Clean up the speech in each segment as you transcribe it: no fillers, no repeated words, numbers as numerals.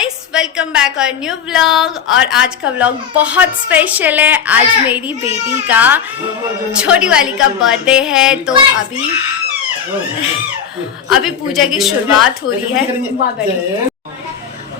Guys, welcome back और new vlog. और आज का व्लॉग बहुत स्पेशल है। आज मेरी बेटी का, छोटी वाली का बर्थडे है। तो अभी पूजा की शुरुआत हो रही है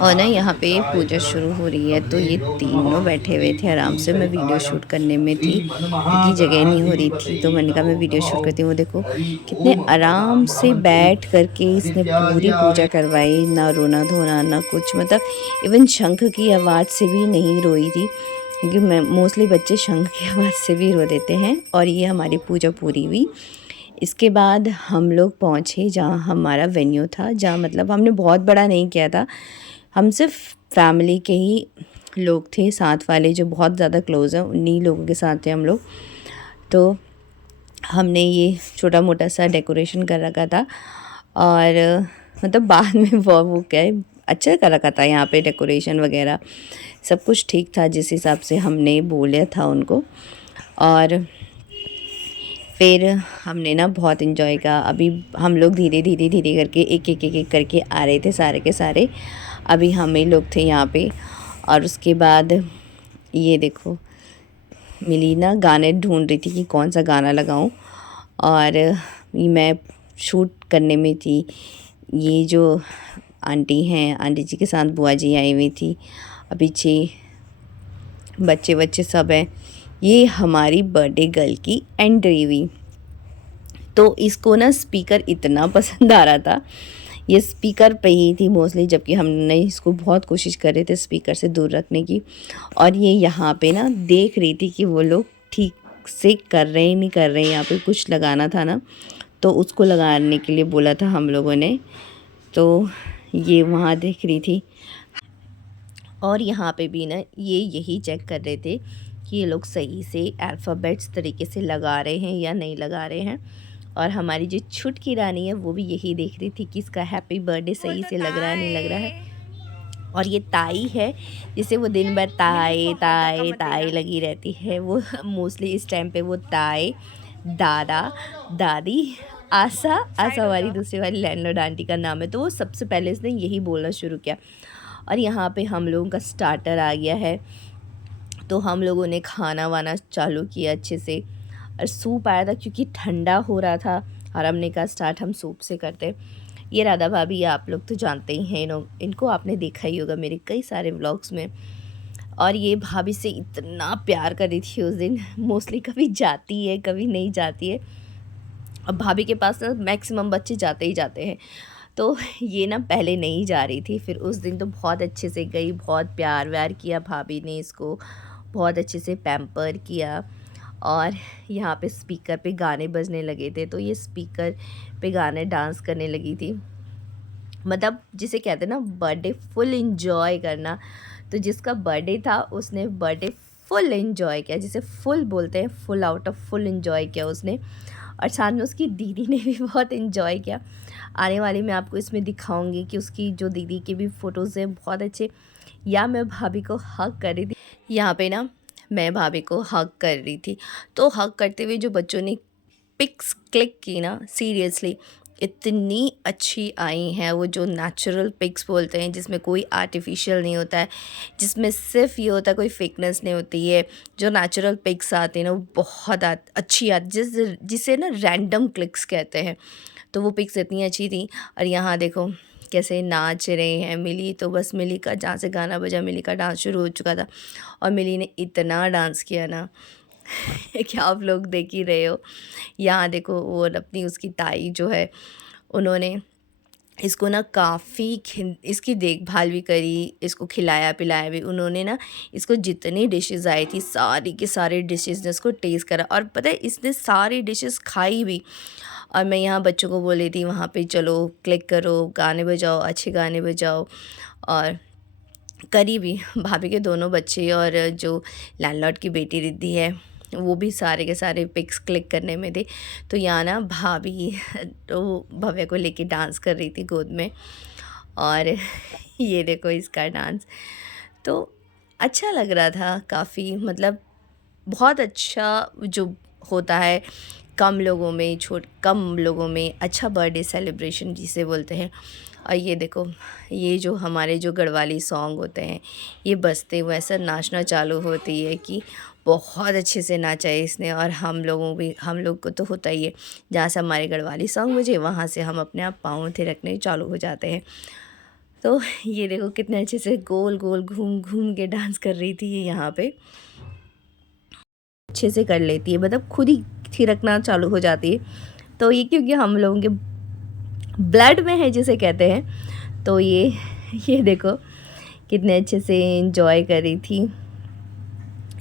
और ना यहाँ पे पूजा शुरू हो रही है। तो ये तीनों बैठे हुए थे आराम से। मैं वीडियो शूट करने में थी क्योंकि जगह नहीं हो रही थी, तो मैंने कहा मैं वीडियो शूट करती हूँ। वो देखो कितने आराम से बैठ करके इसने पूरी पूजा करवाई, ना रोना धोना ना कुछ। मतलब इवन शंख की आवाज़ से भी नहीं रोई थी, क्योंकि मैं मोस्टली बच्चे शंख की आवाज़ से भी रो देते हैं। और ये हमारी पूजा पूरी हुई। इसके बाद हम लोग पहुँचे जहाँ हमारा वेन्यू था, जहाँ मतलब हमने बहुत बड़ा नहीं किया था। हम सिर्फ फैमिली के ही लोग थे, साथ वाले जो बहुत ज़्यादा क्लोज़ हैं उन्हीं लोगों के साथ थे हम लोग। तो हमने ये छोटा मोटा सा डेकोरेशन कर रखा था। और मतलब बाद में वो क्या है, अच्छा कर रखा था। यहाँ पे डेकोरेशन वगैरह सब कुछ ठीक था जिस हिसाब से हमने बोला था उनको। और फिर हमने ना बहुत इन्जॉय किया। अभी हम लोग धीरे धीरे करके एक करके आ रहे थे सारे के सारे। अभी हम ही लोग थे यहाँ पे। और उसके बाद ये देखो, मिली ना गाने ढूंढ रही थी कि कौन सा गाना लगाऊं, और मैं शूट करने में थी। ये जो आंटी हैं, आंटी जी के साथ बुआ जी आई हुई थी। पीछे बच्चे बच्चे सब हैं। ये हमारी बर्थडे गर्ल की एंट्री हुई। तो इसको ना स्पीकर इतना पसंद आ रहा था, ये स्पीकर पे ही थी मोस्टली, जबकि हमने इसको बहुत कोशिश कर रहे थे स्पीकर से दूर रखने की। और ये यहाँ पे ना देख रही थी कि वो लोग ठीक से कर रहे हैं नहीं कर रहे हैं। यहाँ पे कुछ लगाना था ना, तो उसको लगाने के लिए बोला था हम लोगों ने। तो ये वहाँ देख रही थी। और यहाँ पे भी ना ये यही चेक कर रहे थे कि ये लोग सही से अल्फ़ाबेट्स तरीके से लगा रहे हैं या नहीं लगा रहे हैं। और हमारी जो छुटकी रानी है वो भी यही देख रही थी कि इसका हैप्पी बर्थडे सही से लग रहा है नहीं लग रहा है। और ये ताई है, जिसे वो दिन भर ताई ताई ताई लगी रहती है। वो मोस्टली इस टाइम पे वो ताई, दादा, दादी, आशा हमारी दूसरी वाली लैंडलॉर्ड आंटी का नाम है। तो वो सबसे पहले इसने यही बोलना शुरू किया। और यहाँ पे हम लोगों का स्टार्टर आ गया है, तो हम लोगों ने खाना वाना चालू किया अच्छे से। और सूप आया था क्योंकि ठंडा हो रहा था, और हमने कहा स्टार्ट हम सूप से करते। ये राधा भाभी आप लोग तो जानते ही हैं, इनको आपने देखा ही होगा मेरे कई सारे व्लॉग्स में। और ये भाभी से इतना प्यार कर रही थी उस दिन। मोस्टली कभी जाती है कभी नहीं जाती है। अब भाभी के पास ना मैक्सिमम बच्चे जाते ही जाते हैं, तो ये ना पहले नहीं जा रही थी। फिर उस दिन तो बहुत अच्छे से गई, बहुत प्यार व्यार किया भाभी ने इसको, बहुत अच्छे से पैम्पर किया। और यहाँ पे स्पीकर पे गाने बजने लगे थे, तो ये स्पीकर पे गाने डांस करने लगी थी। मतलब जिसे कहते हैं ना बर्थडे फुल एंजॉय करना। तो जिसका बर्थडे था उसने बर्थडे फुल एंजॉय किया, जिसे फुल बोलते हैं, full out of full enjoy किया उसने। और साथ में उसकी दीदी ने भी बहुत एंजॉय किया। आने वाली मैं आपको इसमें दिखाऊंगी कि उसकी जो दीदी के भी फ़ोटोज़ हैं बहुत अच्छे। या मैं भाभी को हग कर रही थी यहाँ पे ना, मैं भाभी को हग कर रही थी। तो हग करते हुए जो बच्चों ने पिक्स क्लिक की ना, सीरियसली इतनी अच्छी आई हैं। वो जो नेचुरल पिक्स बोलते हैं, जिसमें कोई आर्टिफिशियल नहीं होता है, जिसमें सिर्फ ये होता है, कोई फेकनेस नहीं होती है। जो नेचुरल पिक्स आती हैं ना वो बहुत अच्छी आती, जिसे ना रैंडम क्लिक्स कहते हैं। तो वो पिक्स इतनी अच्छी थी। और यहाँ देखो कैसे नाच रहे हैं। मिली तो बस मिली का जहाँ से गाना बजा मिली का डांस शुरू हो चुका था, और मिली ने इतना डांस किया ना क्या आप लोग देख ही रहे हो। यहाँ देखो वो अपनी उसकी ताई जो है, उन्होंने इसको ना काफ़ी इसकी देखभाल भी करी, इसको खिलाया पिलाया भी उन्होंने ना। इसको जितनी डिशेस आई थी सारी के सारे डिशेस ने इसको टेस्ट करा, और पता है इसने सारी डिशेस खाई भी। और मैं यहाँ बच्चों को बोल रही थी वहाँ पे चलो क्लिक करो, गाने बजाओ, अच्छे गाने बजाओ। और करी भी। भाभी के दोनों बच्चे और जो लैंडलॉर्ड की बेटी रिद्धि है वो भी सारे के सारे पिक्स क्लिक करने में थे। तो यहाँ ना भाभी तो भव्या को लेके डांस कर रही थी गोद में। और ये देखो इसका डांस, तो अच्छा लग रहा था काफ़ी। मतलब बहुत अच्छा जो होता है कम लोगों में अच्छा बर्थडे सेलिब्रेशन जिसे बोलते हैं। और ये देखो, ये जो हमारे जो गढ़वाली सॉन्ग होते हैं ये बजते हुए ऐसा नाचना चालू होती है कि बहुत अच्छे से नाचा है इसने। और हम लोग को तो होता ही है, जहाँ से हमारे गढ़वाली सॉन्ग बजे वहाँ से हम अपने आप पाँव थे रखने चालू हो जाते हैं। तो ये देखो कितने अच्छे से गोल गोल घूम घूम के डांस कर रही थी ये यहाँ पे, अच्छे से कर लेती है, मतलब खुद ही थिरकना चालू हो जाती है। तो ये क्योंकि हम लोगों के ब्लड में है जिसे कहते हैं। तो ये देखो कितने अच्छे से एंजॉय कर रही थी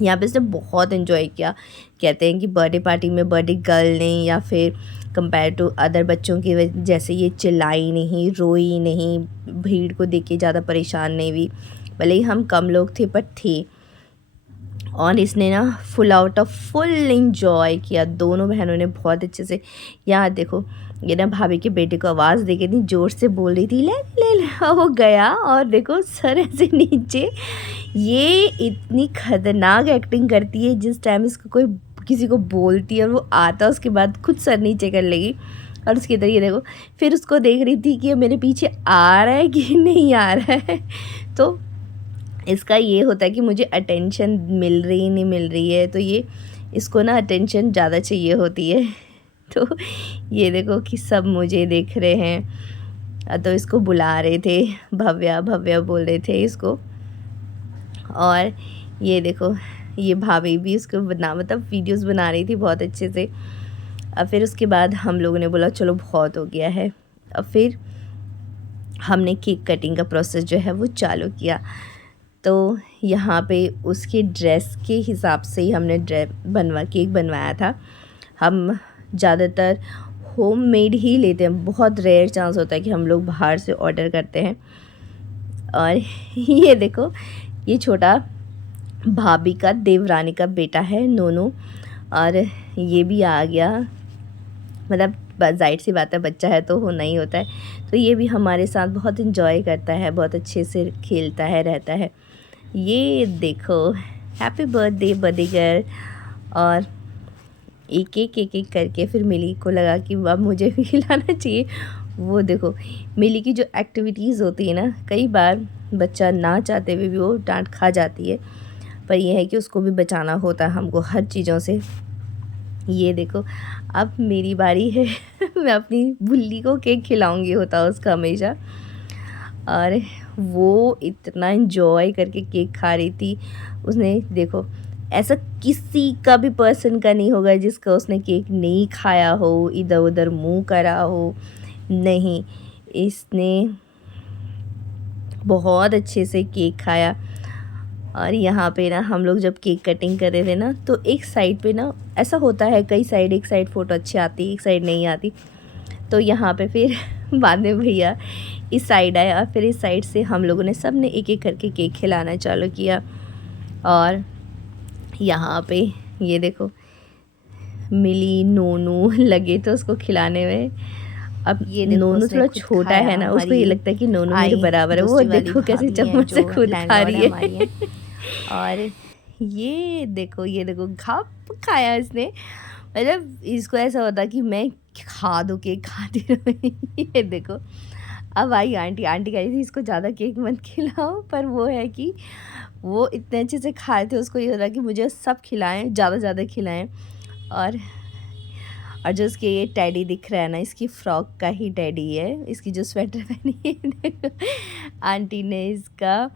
यहाँ पे। इसने बहुत एंजॉय किया। कहते हैं कि बर्थडे पार्टी में बर्थडे गर्ल ने या फिर कंपेयर टू अदर बच्चों की जैसे ये चिल्लाई नहीं, रोई नहीं, भीड़ को देख के ज़्यादा परेशान नहीं हुई। भले ही हम कम लोग थे पर थे, और इसने ना full out of full enjoy किया। दोनों बहनों ने बहुत अच्छे से। यहाँ देखो ये ना भाभी के बेटे को आवाज़ दे के इतनी ज़ोर से बोल रही थी, ले ले ले, वो गया और देखो सर से नीचे। ये इतनी खतरनाक एक्टिंग करती है, जिस टाइम इसको कोई किसी को बोलती है और वो आता है उसके बाद खुद सर नीचे कर लेगी। और उसके इधर ये देखो फिर उसको देख रही थी कि मेरे पीछे आ रहा है कि नहीं आ रहा है। तो इसका ये होता है कि मुझे अटेंशन मिल रही नहीं मिल रही है, तो ये इसको ना अटेंशन ज़्यादा चाहिए होती है। तो ये देखो कि सब मुझे देख रहे हैं, तो इसको बुला रहे थे, भव्या भव्या बोल रहे थे इसको। और ये देखो ये भाभी भी इसको मतलब वीडियोस बना रही थी बहुत अच्छे से। अब फिर उसके बाद हम लोगों ने बोला चलो बहुत हो गया है। अब फिर हमने केक कटिंग का प्रोसेस जो है वो चालू किया। तो यहाँ पे उसके ड्रेस के हिसाब से ही हमने केक बनवाया था। हम ज़्यादातर होममेड ही लेते हैं, बहुत रेयर चांस होता है कि हम लोग बाहर से ऑर्डर करते हैं। और ये देखो ये छोटा भाभी का देवरानी का बेटा है नोनू, और ये भी आ गया। मतलब जाहिर सी बात है बच्चा है तो होना ही होता है। तो ये भी हमारे साथ बहुत इंजॉय करता है, बहुत अच्छे से खेलता है रहता है। ये देखो हैप्पी बर्थडे बर्थडे गर्ल। और एक एक करके फिर मिली को लगा कि अब मुझे भी खिलाना चाहिए। वो देखो मिली की जो एक्टिविटीज़ होती है ना, कई बार बच्चा ना चाहते हुए भी वो डांट खा जाती है, पर यह है कि उसको भी बचाना होता है हमको हर चीज़ों से। ये देखो अब मेरी बारी है मैं अपनी बुल्ली को केक खिलाऊंगी होता उसका हमेशा। और वो इतना एंजॉय करके केक खा रही थी। उसने देखो ऐसा किसी का भी पर्सन का नहीं होगा जिसका उसने केक नहीं खाया हो, इधर उधर मुंह करा हो, नहीं, इसने बहुत अच्छे से केक खाया। और यहाँ पे ना हम लोग जब केक कटिंग कर रहे थे ना, तो एक साइड पे ना ऐसा होता है कई साइड, एक साइड फ़ोटो अच्छी आती एक साइड नहीं आती। तो यहाँ पे फिर बाद में भैया इस साइड आए और फिर इस साइड से हम लोगों ने सब ने एक एक करके केक खिलाना चालू किया। और यहाँ पे ये देखो मिली नोनू लगे तो उसको खिलाने में। अब ये नोनू थोड़ा छोटा है ना, उसको ये लगता है कि नोनू मेरे बराबर है। वो देखो कैसे चम्मच से खुद खा रही है। और ये देखो घाप खाया इसने, मतलब इसको ऐसा होता कि मैं खा दूँ केक खाती रहूँ। ये देखो अब आई आंटी कह रही थी इसको ज़्यादा केक मत खिलाओ, पर वो है कि वो इतने अच्छे से खाए थे, उसको ये होता कि मुझे सब खिलाएं, ज़्यादा खिलाएं। और जो इसके ये टैडी दिख रहा है ना, इसकी फ्रॉक का ही टैडी है, इसकी जो स्वेटर पहनी है। आंटी ने इसका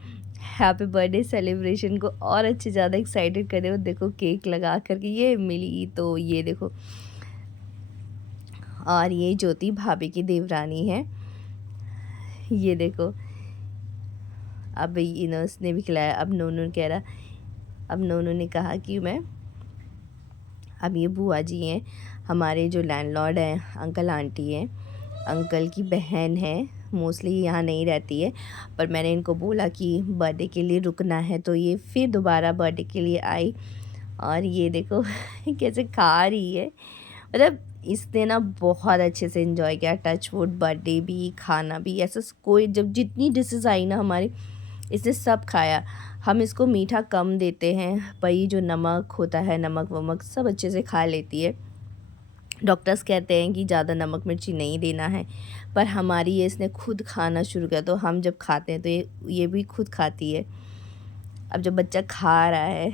हैप्पी बर्थडे सेलिब्रेशन को और अच्छे ज़्यादा एक्साइटेड कर दे। देखो केक लगा करके ये मिली, तो ये देखो। और ये ज्योति भाभी की देवरानी है। ये देखो अब इन्होंने भी खिलाया। अब नोनू ने कहा कि मैं, अब ये बुआ जी हैं हमारे जो लैंडलॉर्ड हैं, अंकल आंटी हैं, अंकल की बहन है, मोस्टली यहाँ नहीं रहती है, पर मैंने इनको बोला कि बर्थडे के लिए रुकना है, तो ये फिर दोबारा बर्थडे के लिए आई। और ये देखो कैसे खा रही है, मतलब इसने ना बहुत अच्छे से एंजॉय किया। टच वुड बर्थडे भी, खाना भी, ऐसा कोई जब जितनी डिशेस आई ना हमारी, इसने सब खाया। हम इसको मीठा कम देते हैं, पर ये जो नमक होता है, नमक वमक सब अच्छे से खा लेती है। डॉक्टर्स कहते हैं कि ज़्यादा नमक मिर्ची नहीं देना है, पर हमारी ये इसने खुद खाना शुरू किया, तो हम जब खाते हैं तो ये भी खुद खाती है। अब जब बच्चा खा रहा है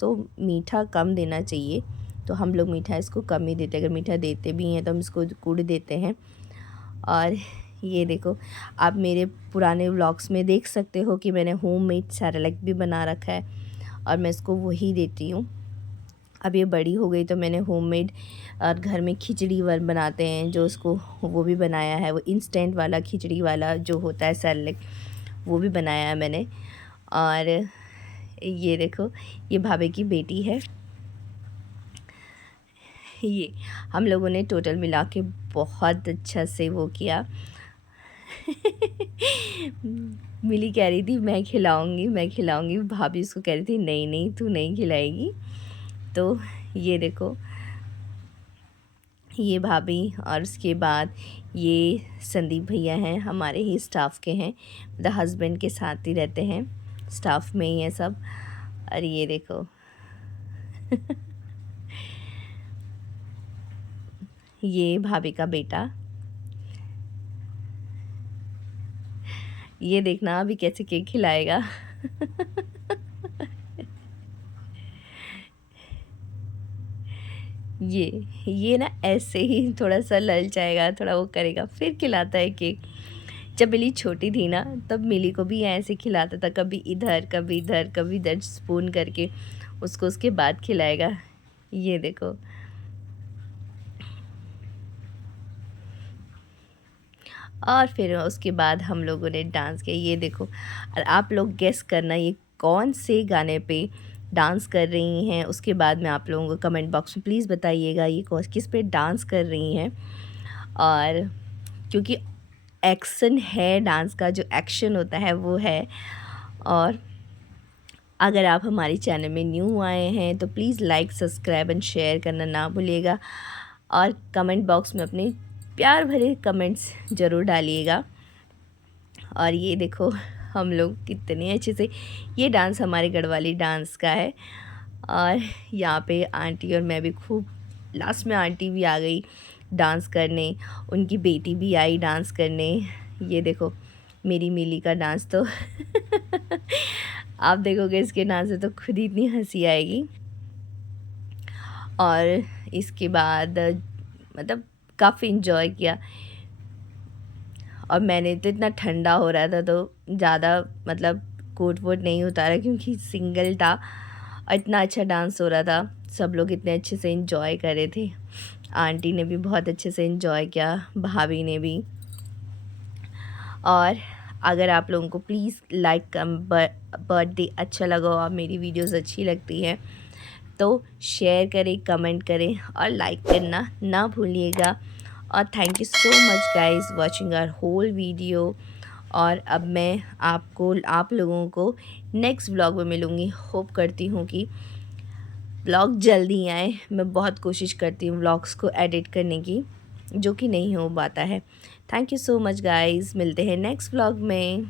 तो मीठा कम देना चाहिए, तो हम लोग मीठा इसको कम ही देते हैं। अगर मीठा देते भी हैं तो हम इसको गुड़ देते हैं। और ये देखो, आप मेरे पुराने व्लॉग्स में देख सकते हो कि मैंने होममेड सेरेलैक भी बना रखा है और मैं इसको वही देती हूँ। अब ये बड़ी हो गई तो मैंने होममेड और घर में खिचड़ी बनाते हैं जो उसको, वो भी बनाया है। वो इंस्टेंट वाला खिचड़ी वाला जो होता है सेरेलैक, वो भी बनाया है मैंने। और ये देखो, ये भाभी की बेटी है। ये हम लोगों ने टोटल मिला के बहुत अच्छा से वो किया। मिली कह रही थी मैं खिलाऊंगी, भाभी उसको कह रही थी नहीं नहीं तू नहीं खिलाएगी। तो ये देखो, ये भाभी, और उसके बाद ये संदीप भैया हैं, हमारे ही स्टाफ के हैं, मतलब हस्बैंड के साथ ही रहते हैं, स्टाफ में ही है सब। और ये देखो ये भाभी का बेटा, ये देखना अभी कैसे केक खिलाएगा। ये ना ऐसे ही थोड़ा सा ललचाएगा, थोड़ा वो करेगा, फिर खिलाता है केक। जब मिली छोटी थी ना, तब मिली को भी ऐसे खिलाता था, कभी इधर कभी इधर कभी इधर, स्पून करके उसको उसके बाद खिलाएगा। ये देखो, और फिर उसके बाद हम लोगों ने डांस किया। ये देखो, और आप लोग गेस करना ये कौन से गाने पे डांस कर रही हैं। उसके बाद में आप लोगों को कमेंट बॉक्स में प्लीज़ बताइएगा ये किस पे डांस कर रही हैं। और क्योंकि एक्शन है, डांस का जो एक्शन होता है वो है। और अगर आप हमारे चैनल में न्यू आए हैं तो please like, subscribe and share करना ना भूलिएगा। और कमेंट बॉक्स में अपने प्यार भरे कमेंट्स ज़रूर डालिएगा। और ये देखो, हम लोग कितने अच्छे से, ये डांस हमारे गढ़वाली डांस का है। और यहाँ पे आंटी और मैं भी खूब, लास्ट में आंटी भी आ गई डांस करने, उनकी बेटी भी आई डांस करने। ये देखो मेरी मिली का डांस तो आप देखोगे इसके डांस से तो खुद ही इतनी हंसी आएगी। और इसके बाद मतलब काफ़ी इन्जॉय किया। और मैंने तो, इतना ठंडा हो रहा था तो ज़्यादा मतलब कोट वोट नहीं उतारा क्योंकि सिंगल था, और इतना अच्छा डांस हो रहा था, सब लोग इतने अच्छे से एंजॉय कर रहे थे। आंटी ने भी बहुत अच्छे से एंजॉय किया, भाभी ने भी। और अगर आप लोगों को प्लीज़ लाइक बर्थडे अच्छा लगा और मेरी वीडियोस अच्छी लगती हैं तो शेयर करें, कमेंट करें और लाइक करना ना भूलिएगा। और thank you so much guys watching our whole video. और अब मैं आप लोगों को नेक्स्ट व्लॉग में मिलूँगी। होप करती हूँ कि व्लॉग जल्दी आए। मैं बहुत कोशिश करती हूँ व्लॉग्स को एडिट करने की, जो कि नहीं हो पाता है। Thank you so much guys, मिलते हैं नेक्स्ट व्लॉग में।